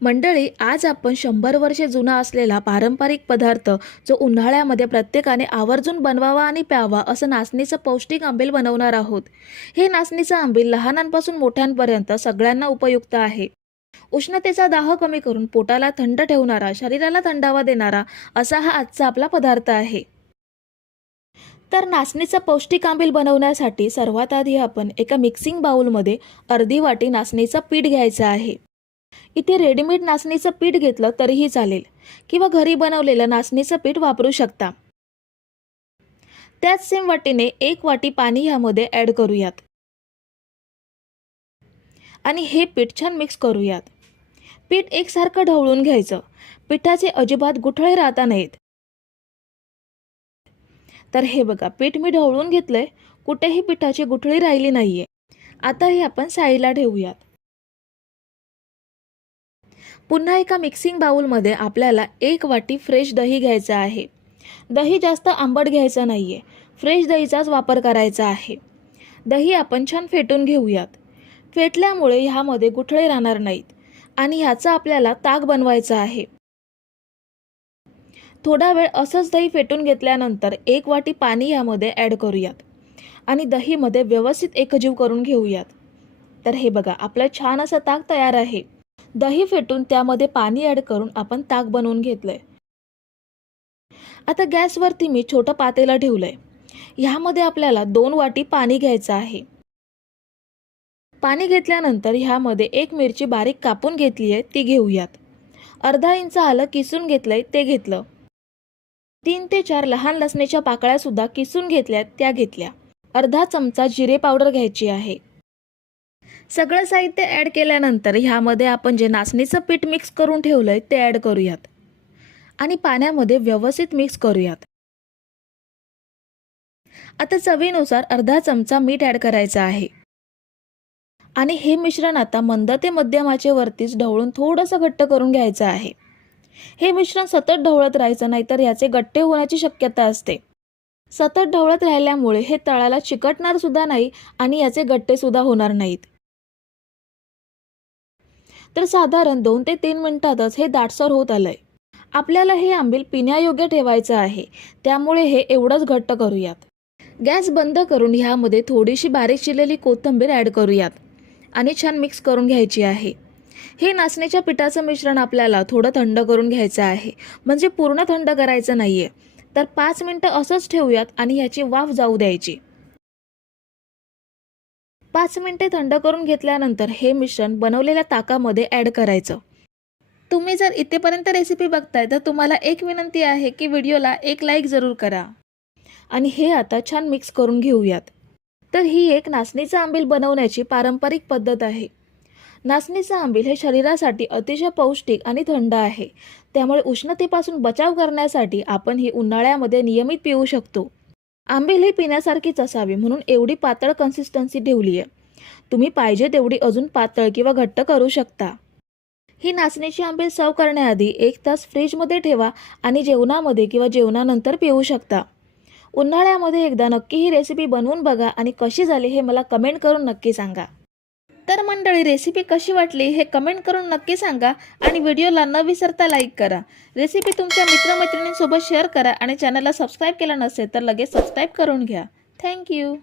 मंडळी, आज आपण 100 वर्षे जुना असलेला पारंपरिक पदार्थ जो उन्हाळ्यामध्ये प्रत्येकाने आवर्जून बनवावा आणि प्यावा असं नाचणीचं पौष्टिक आंबील बनवणार आहोत। हे नाचणीचं आंबील लहानांपासून मोठ्यांपर्यंत सगळ्यांना उपयुक्त आहे। उष्णतेचा दाह कमी करून पोटाला थंड ठेवणारा, शरीराला थंडावा देणारा असा हा आजचा आपला पदार्थ आहे। तर नाचणीचं पौष्टिक आंबील बनवण्यासाठी सर्वात आधी आपण एका मिक्सिंग बाउलमध्ये अर्धी वाटी नाचणीचं पीठ घ्यायचं आहे। इथे रेडीमेड नाचणीचं पीठ घेतलं तरीही चालेल किंवा घरी बनवलेलं नाचणीचं पीठ वापरू शकता। त्याच सेम वाटीने 1 वाटी पाणी यामध्ये ॲड करूयात आणि हे पीठ छान मिक्स करूयात। पीठ एकसारखं ढवळून घ्यायचं। पिठाचे अजिबात गुठळे राहता नाहीत। तर हे बघा, पीठ मी ढवळून घेतलंय, कुठेही पिठाची गुठळी राहिली नाहीये। आता हे आपण साईडला ठेवूयात। पुन्हा एका मिक्सिंग बाउलमध्ये आपल्याला 1 वाटी फ्रेश दही घ्यायचं आहे। दही जास्त आंबट घ्यायचं नाहीये, फ्रेश दहीचाच वापर करायचा आहे। दही आपण छान फेटून घेऊयात। फेटल्यामुळे ह्यामध्ये गुठळे राहणार नाहीत आणि ह्याचा आपल्याला ताक बनवायचा आहे। थोडा वेळ असंच दही फेटून घेतल्यानंतर 1 वाटी पाणी यामध्ये ॲड करूयात आणि दहीमध्ये व्यवस्थित एकजीव करून घेऊयात। तर हे बघा, आपलं छान असं ताक तयार आहे। दही फेटून त्यामध्ये पाणी ॲड करून आपण ताक बनवून घेतलंय। आता गॅसवरती मी छोटं पातेलं ठेवलंय। ह्यामध्ये आपल्याला 2 वाटी पाणी घ्यायचं आहे। पाणी घेतल्यानंतर ह्यामध्ये 1 मिरची बारीक कापून घेतली आहे, ती घेऊयात। अर्धा इंच आलं किसून घेतलंय, ते घेतलं। 3 ते 4 लहान लसणीच्या पाकळ्या सुद्धा किसून घेतल्यात, त्या घेतल्या। अर्धा चमचा जिरे पावडर घ्यायची आहे। सगळं साहित्य ॲड केल्यानंतर ह्यामध्ये आपण जे नाचणीचं पीठ मिक्स करून ठेवलंय ते ॲड करूयात आणि पाण्यामध्ये व्यवस्थित मिक्स करूयात। आता चवीनुसार अर्धा चमचा मीठ ॲड करायचं आहे आणि हे मिश्रण आता मंद ते मध्यम आचेवरतीच ढवळून थोडंसं घट्ट करून घ्यायचं आहे। हे मिश्रण सतत ढवळत राहायचं, नाहीतर याचे गट्टे होण्याची शक्यता असते। सतत ढवळत राहिल्यामुळे हे तळाला चिकटणार सुद्धा नाही आणि याचे गट्टे सुद्धा होणार नाहीत। तर साधारण 2 ते 3 मिनिटातच हे दाटसर होत आलंय। आपल्याला हे आंबील पिण्यायोग्य ठेवायचं आहे, त्यामुळे हे एवढंच घट्ट करूयात। गॅस बंद करून ह्यामध्ये थोडीशी बारीक चिरलेली कोथिंबीर ॲड करूयात आणि छान मिक्स करून घ्यायची आहे। हे नाचणीच्या पिठाचं मिश्रण आपल्याला थोडं थंड करून घ्यायचं आहे, म्हणजे पूर्ण थंड करायचं नाहीये। तर 5 मिनिटं असंच ठेवूयात आणि ह्याची वाफ जाऊ द्यायची। 5 मिनिटे थंड करून घेतल्यानंतर हे मिश्रण बनवलेल्या ताकामध्ये ॲड करायचं। तुम्ही जर इथेपर्यंत रेसिपी बघताय तर तुम्हाला एक विनंती आहे की व्हिडिओला एक लाईक जरूर करा आणि हे आता छान मिक्स करून घेऊयात। तर ही एक नाचणीचं आंबील बनवण्याची पारंपरिक पद्धत आहे। नाचणीचं आंबील हे शरीरासाठी अतिशय पौष्टिक आणि थंड आहे, त्यामुळे उष्णतेपासून बचाव करण्यासाठी आपण ही उन्हाळ्यामध्ये नियमित पिऊ शकतो। आंबील ही पिण्यासारखीच असावी म्हणून एवढी पातळ कन्सिस्टन्सी ठेवली आहे। तुम्ही पाहिजे तेवढी अजून पातळ किंवा घट्ट करू शकता। ही नाचणीची आंबील सर्व करण्याआधी 1 तास फ्रीजमध्ये ठेवा आणि जेवणामध्ये किंवा जेवणानंतर पिऊ शकता। उन्हाळ्यामध्ये एकदा नक्की ही रेसिपी बनवून बघा आणि कशी झाली हे मला कमेंट करून नक्की सांगा। तर मंडळी, रेसिपी कशी वाटली हे कमेंट करून नक्की सांगा आणि व्हिडिओला न विसरता लाईक करा। रेसिपी तुमच्या मित्रमैत्रिणींसोबत शेअर करा आणि चॅनलला सबस्क्राईब केलं नसेल तर लगेच सबस्क्राईब करून घ्या। थँक्यू।